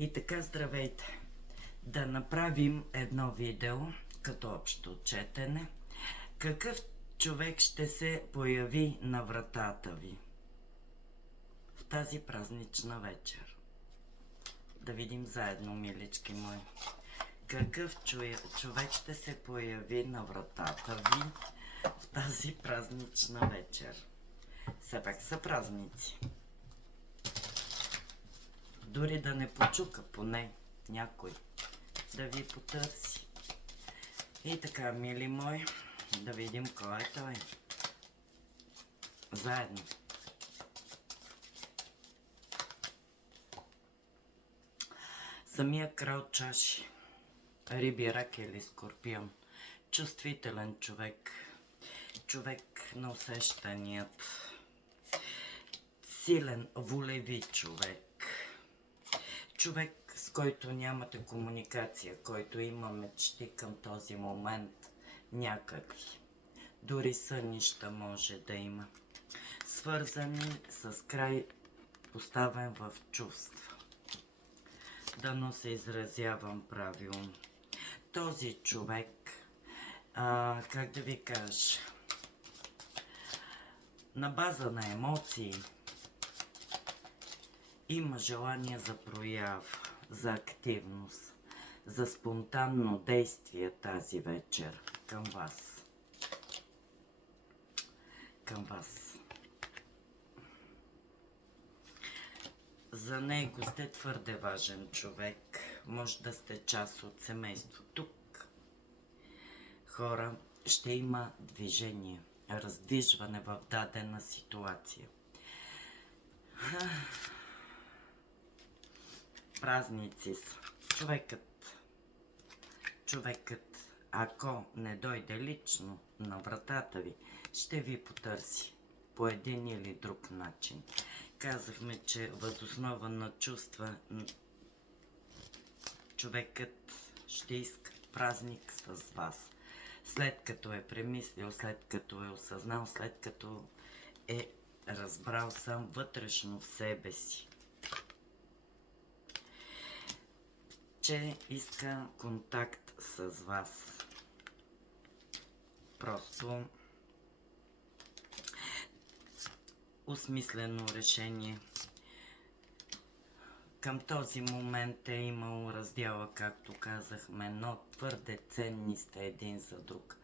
И така, здравейте! Да направим едно видео, като общо четене. Какъв човек ще се появи на вратата ви в тази празнична вечер? Да видим заедно, милички мои. Какъв човек ще се появи на вратата ви в тази празнична вечер? Все пак са празници. Дори да не почука, поне някой да ви потърси. И така, мили мои, да видим кой е той. Заедно. Самия крал чаши. Риби, рак или скорпион. Чувствителен човек. Човек на усещанията. Силен, волеви човек. Човек, с който нямате комуникация, който има мечти към този момент някакви. Дори сънища може да има. Свързани с край, поставен в чувства. Дано се изразявам правилно. Този човек, как да ви кажа, на база на емоции, има желание за проява, за активност, за спонтанно действие тази вечер към вас. Към вас. За него сте твърде важен човек. Може да сте част от семейство. Тук хора ще има движение, раздвижване в дадена ситуация. Празници са. Човекът, ако не дойде лично на вратата ви, ще ви потърси по един или друг начин. Казахме, че въз основа на чувства човекът ще иска празник с вас. След като е премислил, след като е осъзнал, след като е разбрал сам вътрешно в себе си, че иска контакт с вас. Просто осмислено решение. Към този момент е имало раздяла, както казахме, но твърде ценни сте един за друг.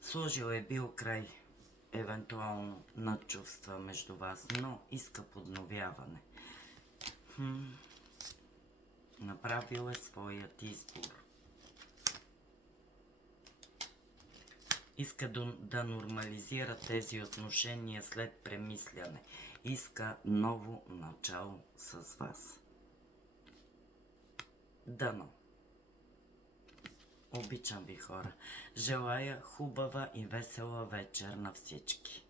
Сложил е бил край, евентуално, на чувства между вас, но иска подновяване. Направил е своят избор. Иска да нормализира тези отношения след премисляне. Иска ново начало с вас. Дано. Обичам ви, хора. Желая хубава и весела вечер на всички.